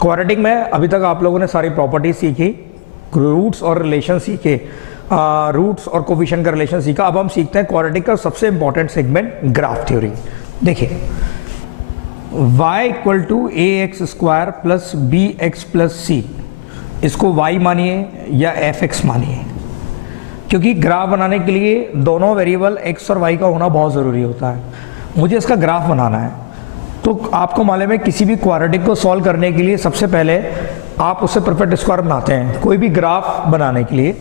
Quadratic में अभी तक आप लोगों ने सारी प्रॉपर्टीज सीखी, रूट्स और रिलेशन सीखे, रूट्स और कोफिशिएंट का रिलेशन सीखा। अब हम सीखते हैं क्वाड्रेटिक का सबसे इंपॉर्टेंट सेगमेंट, ग्राफ थ्योरी। देखिए, y equal to A x square plus B x plus c, इसको y मानिए या एफ एक्स मानिए, क्योंकि ग्राफ बनाने के लिए दोनों वेरिएबल x और y का होना बहुत ज़रूरी होता है। मुझे इसका ग्राफ बनाना है, तो आपको मालूम है किसी भी क्वाड्रेटिक को सॉल्व करने के लिए सबसे पहले आप उससे परफेक्ट स्क्वायर बनाते हैं कोई भी ग्राफ बनाने के लिए।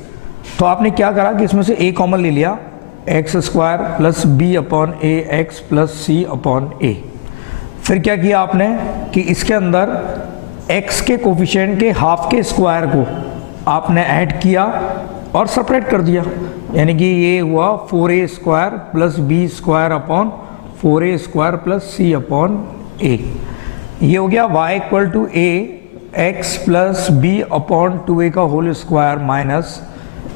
तो आपने क्या करा कि इसमें से a कॉमन ले लिया, x square plus b upon a x plus c upon a. फिर क्या किया आपने कि इसके अंदर x के कोफिशिएंट के हाफ के स्क्वायर को आपने ऐड किया और सेपरेट कर दिया, यानी कि ये हुआ 4a square plus b square upon 4a square plus c upon a. ये हो गया y equal to A x plus b upon 2a का होल स्क्वायर माइनस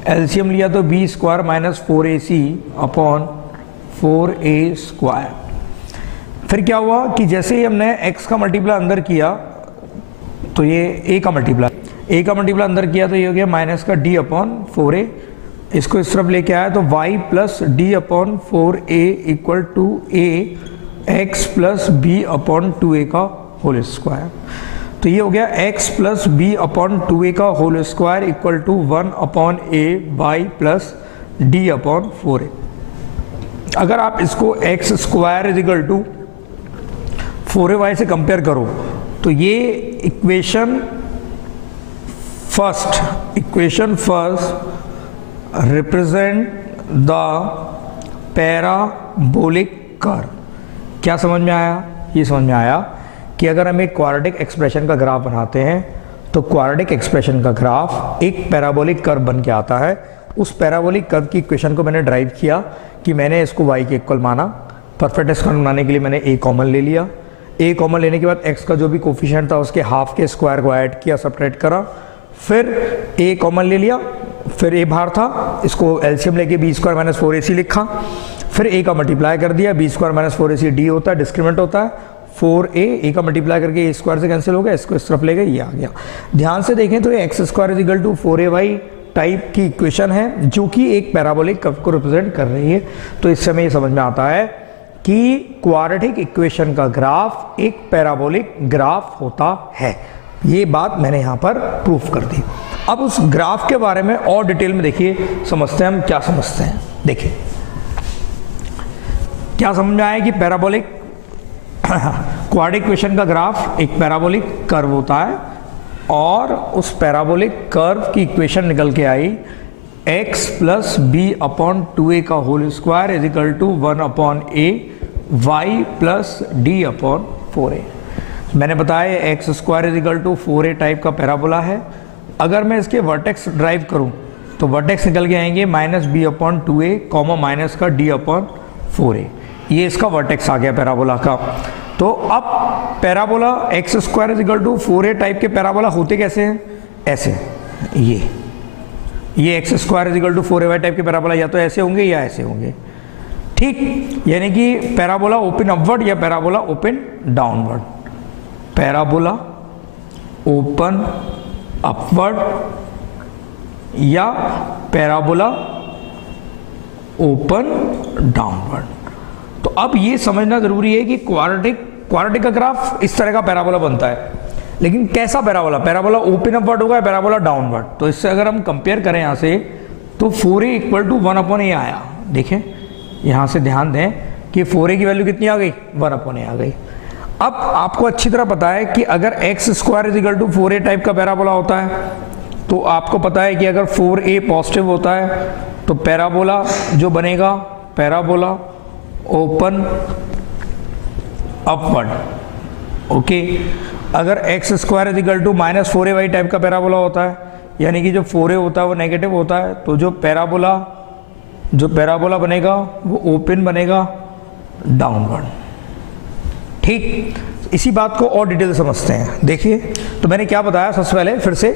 एलसीएम लिया तो b square minus 4ac upon 4a square. फिर क्या हुआ कि जैसे ही हमने x का मल्टीप्लाई अंदर किया तो ये a का मल्टीप्लाई अंदर किया तो ये हो गया माइनस का d अपॉन 4a। इसको इस तरफ लेके आया तो y plus d upon 4a equal to a x plus b upon 2a का होल स्क्वायर। तो ये हो गया x plus b upon 2a का whole square equal to 1 upon a y plus d upon 4a। अगर आप इसको x square is equal to 4ay से कंपेयर करो तो ये equation first represent the parabolic curve. क्या समझ में आया? ये समझ में आया कि अगर हम एक क्वाड्रेटिक एक्सप्रेशन का ग्राफ बनाते हैं तो क्वाड्रेटिक एक्सप्रेशन का ग्राफ एक पैराबोलिक कर्व बन के आता है। उस पैराबोलिक कर्व की इक्वेशन को मैंने ड्राइव किया कि मैंने इसको y के इक्वल माना। परफेक्ट स्क्वायर बनाने के लिए मैंने a कॉमन ले लिया, a कॉमन लेने के बाद x का जो भी कोफिशिएंट था उसके हाफ के स्क्वायर को ऐड किया, सेपरेट करा, फिर a कॉमन ले लिया, फिर a बाहर था, इसको एलसीएम लेके b स्क्वायर माइनस 4ac लिखा, फिर a का मल्टीप्लाई कर दिया, b square minus 4ac d होता है, डिस्क्रिमिनेंट होता है, 4a का मल्टीप्लाई करके a स्क्वायर से कैंसिल हो गया, इसको इस तरफ ले गए, ये आ गया। ध्यान से देखें तो ये x square is equal to 4ay टाइप की इक्वेशन है जो कि एक पैराबोलिक कर्व को रिप्रेजेंट कर रही है। तो इससे हमें ये समझ में आता है कि क्वाड्रेटिक इक्वेशन का ग्राफ एक पैराबोलिक ग्राफ होता है। ये बात मैंने यहाँ पर प्रूफ कर दी। अब उस ग्राफ के बारे में और डिटेल में देखिए, समझते हैं हम क्या समझते हैं। देखिए क्या समझ में आया कि पैराबोलिक क्वाड्रेटिक इक्वेशन का ग्राफ एक पैराबोलिक कर्व होता है और उस पैराबोलिक कर्व की इक्वेशन निकल के आई x plus b upon 2a का whole square is equal to 1 upon a y plus d upon 4a। मैंने बताया x square is equal to 4a type का पैराबोला है। अगर मैं इसके वर्टेक्स ड्राइव करूं तो वर्टेक्स निकल के आएंगे minus b upon 2a comma minus का d अपॉन 4a। ये इसका वर्टेक्स आ गया पैराबोला का। तो अब parabola x square is equal to 4a type के पैराबोला होते कैसे हैं? ऐसे, ये x square is equal to 4ay type के पैराबोला या तो ऐसे होंगे या ऐसे होंगे, ठीक। यानी कि पैराबोला ओपन अपवर्ड या parabola open downward, parabola open upward या पैराबोला ओपन डाउनवर्ड। तो अब ये समझना जरूरी है कि क्वाड्रेटिक का ग्राफ इस तरह का पैराबोला बनता है, लेकिन कैसा पैराबोला? पैराबोला ओपन अपवर्ड होगा या पैराबोला डाउनवर्ड? तो इससे अगर हम कंपेयर करें यहाँ से तो 4a equal to 1 upon a आया। देखें यहाँ से ध्यान दें कि 4a की वैल्यू कितनी आ गई? 1 अपॉन a आ गई। अब आपको अच्छी तरह पता है कि अगर x square is equal to 4a type का पैराबोला होता है तो आपको पता है कि अगर 4a पॉजिटिव होता है तो पैराबोला जो बनेगा पैराबोला ओपन अपवर्ड, ओके। अगर x square is equal to minus 4ay type का पैराबोला होता है, यानी कि जो 4a होता है वो नेगेटिव होता है, तो जो पैराबोला बनेगा वो ओपन बनेगा डाउनवर्ड, ठीक। इसी बात को और डिटेल समझते हैं। देखिए तो मैंने क्या बताया सबसे पहले फिर से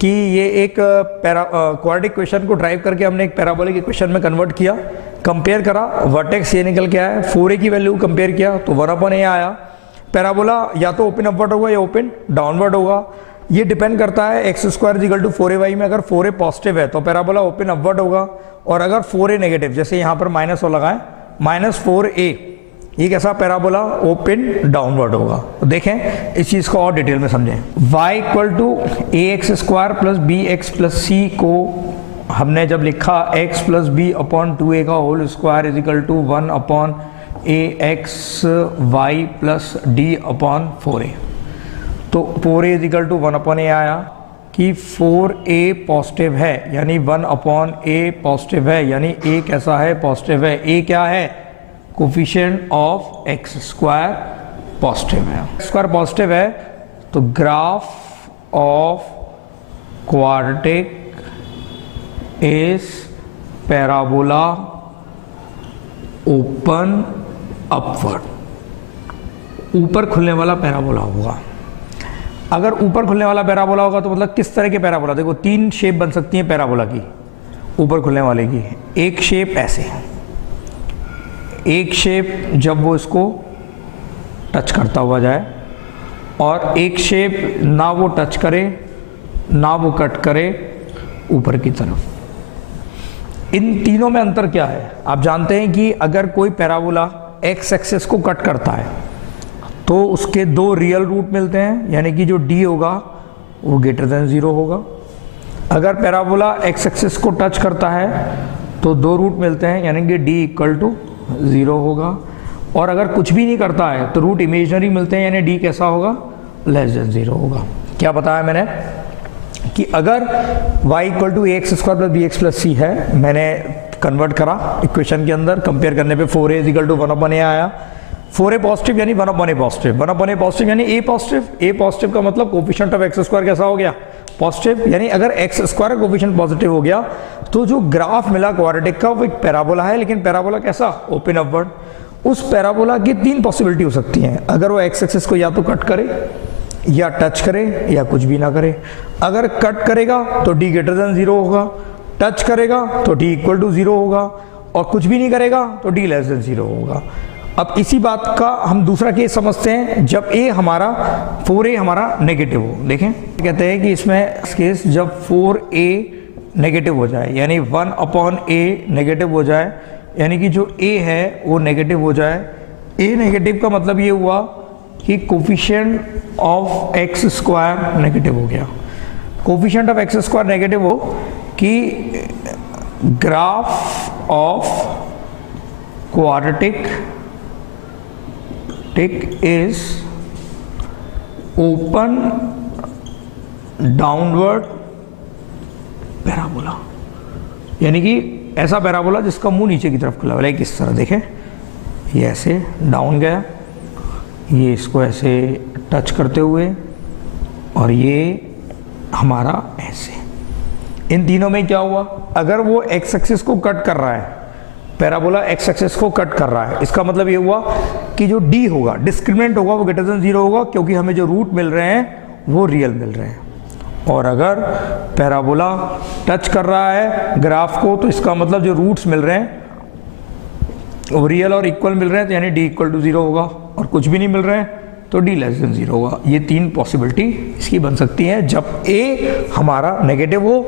कि ये एक क्वाड्रेटिक इक्वेशन को ड्राइव करके हमने एक पैराबोलिक इक्वेशन में कन्वर्ट किया, कंपेयर करा, वर्टेक्स ये निकल के आया, 4a की वैल्यू कंपेयर किया तो 1 अपॉन a आया, पैराबोला या तो ओपन अपवर्ड होगा या ओपन डाउनवर्ड होगा। ये डिपेंड करता है x square is equal to 4ay में अगर 4a पॉजिटिव है तो पैराबोला ओपन अपवर्ड होगा, और अगर 4a नेगेटिव, जैसे यहाँ पर माइनस हो लगाए -4a, ये कैसा पैराबोला ओपन डाउनवर्ड होगा। तो देखें इस चीज़ को और डिटेल में समझें। y equal to ax square plus B x plus c को हमने जब लिखा x plus b upon 2a का whole square is equal to 1 upon a x y plus d upon 4a, तो 4a is equal to 1 upon a आया कि 4a positive है, यानी 1 अपॉन a पॉजिटिव है, यानी a कैसा है, पॉजिटिव है। a क्या है, coefficient of x square positive है, स्क्वायर पॉजिटिव है, तो graph of quadratic is parabola open upward, ऊपर खुलने वाला पैराबोला होगा। अगर ऊपर खुलने वाला पैराबोला होगा तो मतलब किस तरह के पैराबोला, देखो 3 शेप बन सकती हैं पैराबोला की, ऊपर खुलने वाले की। एक शेप ऐसे, एक शेप जब वो इसको टच करता हुआ जाए, और एक शेप ना वो टच करे ना वो कट करे ऊपर की तरफ। इन तीनों में अंतर क्या है, आप जानते हैं कि अगर कोई पैराबोला एक्स एक्सिस को कट करता है तो उसके 2 रियल रूट मिलते हैं, यानी कि जो d होगा वो ग्रेटर देन 0 होगा। अगर पैराबोला एक्स एक्सिस को टच करता है तो 2 रूट मिलते हैं, यानी कि d इक्वल टू 0 होगा। और अगर कुछ भी नहीं करता है तो रूट इमेजनरी मिलते हैं, यानी d कैसा होगा, लेस देन 0 होगा। क्या बताया मैंने कि अगर y equal to ax square plus B x plus c है, मैंने कन्वर्ट करा इक्वेशन के अंदर, कंपेयर करने पे 4a is equal to 1 upon a आया। 4a पॉजिटिव यानी 1 upon a positive, 1 upon a positive यानी a पॉजिटिव। a पॉजिटिव का मतलब कोफिशिएंट ऑफ एक्स स्क्वायर कैसा हो गया, पॉजिटिव, यानी अगर एक्स स्क्वायर का कोफिशिएंट पॉजिटिव हो गया तो जो ग्राफ मिला क्वाड्रेटिक का वो एक पैराबोला है, लेकिन पैराबोला कैसा, ओपन अपवर्ड। उस पैराबोला की 3 पॉसिबिलिटी हो सकती हैं, अगर वो एक्स एक्सिस को या तो कट करे या टच करे या कुछ भी ना करे। अगर कट करेगा तो d ग्रेटर देन 0 होगा, टच करेगा तो d इक्वल टू 0 होगा, और कुछ भी नहीं करेगा तो d लेस देन 0 होगा। अब इसी बात का हम दूसरा केस समझते हैं, जब a हमारा 4a हमारा नेगेटिव हो। देखें कहते हैं कि इसमें केस जब 4a नेगेटिव हो जाए, यानी 1 अपॉन a नेगेटिव हो जाए, यानी कि जो a है वो नेगेटिव हो जाए। a नेगेटिव का मतलब ये हुआ कि coefficient of x square negative हो गया। Coefficient of x square negative हो कि graph of quadratic is open downward parabola, यानी कि ऐसा पैराबोला जिसका मुंह नीचे की तरफ खुला हुआ है। किस तरह देखें, ये ऐसे डाउन गया, ये इसको ऐसे टच करते हुए, और ये हमारा ऐसे। इन तीनों में क्या हुआ, अगर वो एक्स एक्सिस को कट कर रहा है, पैराबोला एक्स एक्सिस को कट कर रहा है, इसका मतलब ये हुआ कि जो d होगा, डिस्क्रिमिनेंट होगा, वो ग्रेटर देन 0 होगा, क्योंकि हमें जो रूट मिल रहे हैं वो रियल मिल रहे हैं। और अगर पैराबोला टच कर रहा है ग्राफ को, तो इसका मतलब जो रूट्स मिल रहे हैं वो रियल और इक्वल मिल रहे हैं, तो यानी d इक्वल टू 0 होगा, और कुछ भी नहीं मिल रहे हैं तो d लेस देन 0 होगा। ये 3 पॉसिबिलिटी इसकी बन सकती हैं जब a हमारा नेगेटिव हो।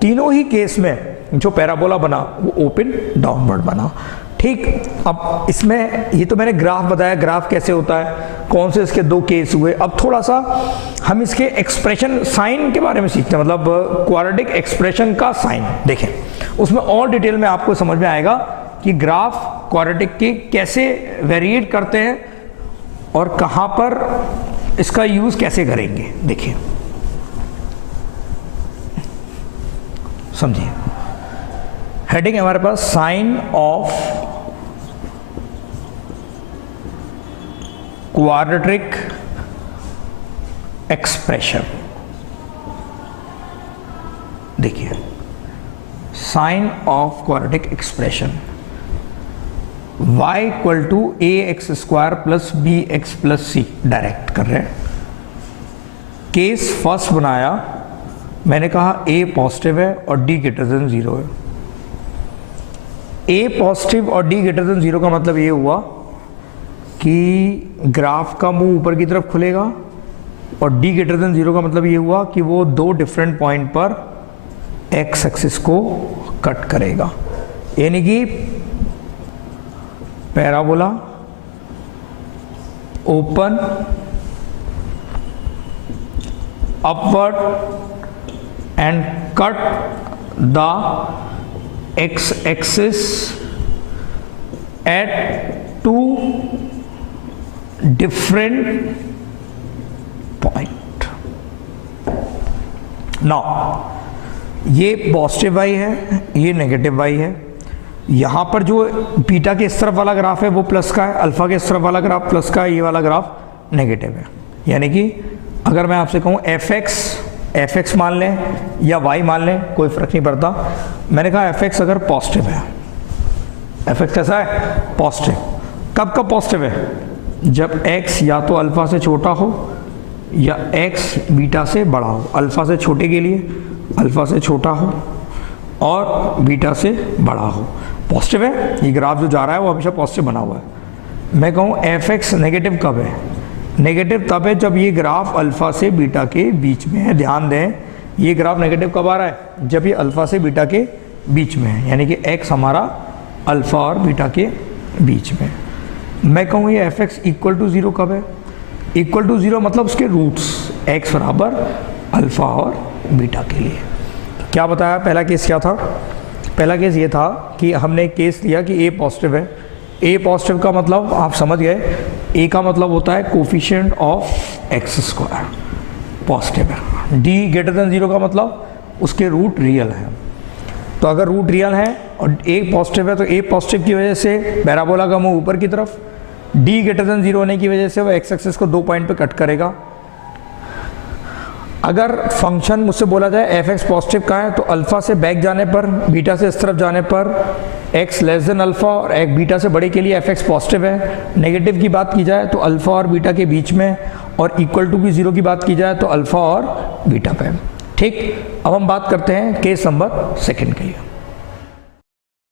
तीनों ही केस में जो पैराबोला बना वो ओपन डाउनवर्ड बना। ठीक, अब इसमें ये तो मैंने ग्राफ बताया, ग्राफ कैसे होता है, कौन से इसके 2 केस हुए। अब थोड़ा सा हम इसके एक्सप्रेशन साइन के बारे में सीखते हैं, मतलब क्वाड्रेटिक एक्सप्रेशन का साइन देखें, उसमें और डिटेल में आपको समझ में आएगा कि ग्राफ क्वाड्रेटिक के कैसे वेरिएट करते हैं और कहाँ पर इसका यूज कैसे करेंगे। देखिए समझिए, हेडिंग है हमारे पास साइन ऑफ क्वाड्रेटिक एक्सप्रेशन। देखिए sign of quadratic expression, y equal to A x square plus B x plus C, direct कर रहे हैं। केस फर्स्ट बनाया, मैंने कहा a पॉजिटिव है और d ग्रेटर देन 0 है। a पॉजिटिव और d ग्रेटर देन 0 का मतलब ये हुआ कि ग्राफ का मुंह ऊपर की तरफ खुलेगा और d ग्रेटर देन 0 का मतलब ये हुआ कि वो दो डिफरेंट पॉइंट पर x एक्सिस को कट करेगा, यानी कि parabola open upward and cut the x axis at two different point. Now ये पॉजिटिव y है, ये नेगेटिव y है। यहाँ पर जो बीटा के इस तरफ वाला ग्राफ है वो प्लस का है, अल्फा के इस तरफ वाला ग्राफ प्लस का है, ये वाला ग्राफ नेगेटिव है। यानी कि अगर मैं आपसे कहूँ एफ एक्स मान लें या y मान लें, कोई फर्क नहीं पड़ता। मैंने कहा एफ एक्स अगर पॉजिटिव है, एफ एक्स कैसा है? पॉजिटिव। कब कब पॉजिटिव है? जब x या तो अल्फा से छोटा हो या x बीटा से बड़ा हो। अल्फा से छोटे के लिए अल्फा से छोटा हो और बीटा से बड़ा हो। पॉजिटिव है, ये ग्राफ जो जा रहा है वो हमेशा पॉजिटिव बना हुआ है। मैं कहूँ एफ एक्स नेगेटिव कब है? नेगेटिव तब है जब ये ग्राफ अल्फा से बीटा के बीच में है। ध्यान दें, ये ग्राफ नेगेटिव कब आ रहा है? जब ये अल्फा से बीटा के बीच में है, यानी कि x हमारा अल्फा और बीटा के बीच में। मैं कहूँ ये एफ एक्स इक्वल टू 0 कब है? इक्वल टू 0 मतलब उसके रूट्स x बराबर अल्फा और बीटा के लिए। क्या बताया? पहला केस क्या था? पहला केस ये था कि हमने एक केस लिया कि a पॉजिटिव है। a पॉजिटिव का मतलब आप समझ गए, a का मतलब होता है coefficient of x square, positive है। d ग्रेटर देन 0 का मतलब उसके रूट रियल है। तो अगर रूट रियल है और a पॉजिटिव है तो a पॉजिटिव की वजह से पैराबोला का मुंह ऊपर की तरफ, d ग्रेटर देन 0 होने की वजह से वो x एक्सिस को दो पॉइंट पे कट करेगा। अगर फंक्शन मुझसे बोला जाए एफ एक्स पॉजिटिव का है तो अल्फा से बैक जाने पर, बीटा से इस तरफ जाने पर x लेस देन अल्फा और एक बीटा से बड़े के लिए एफ एक्स पॉजिटिव है। नेगेटिव की बात की जाए तो अल्फा और बीटा के बीच में, और इक्वल टू की 0 की बात की जाए तो अल्फा और बीटा पे। ठीक, अब हम बात करते हैं केस नंबर 2 के लिए।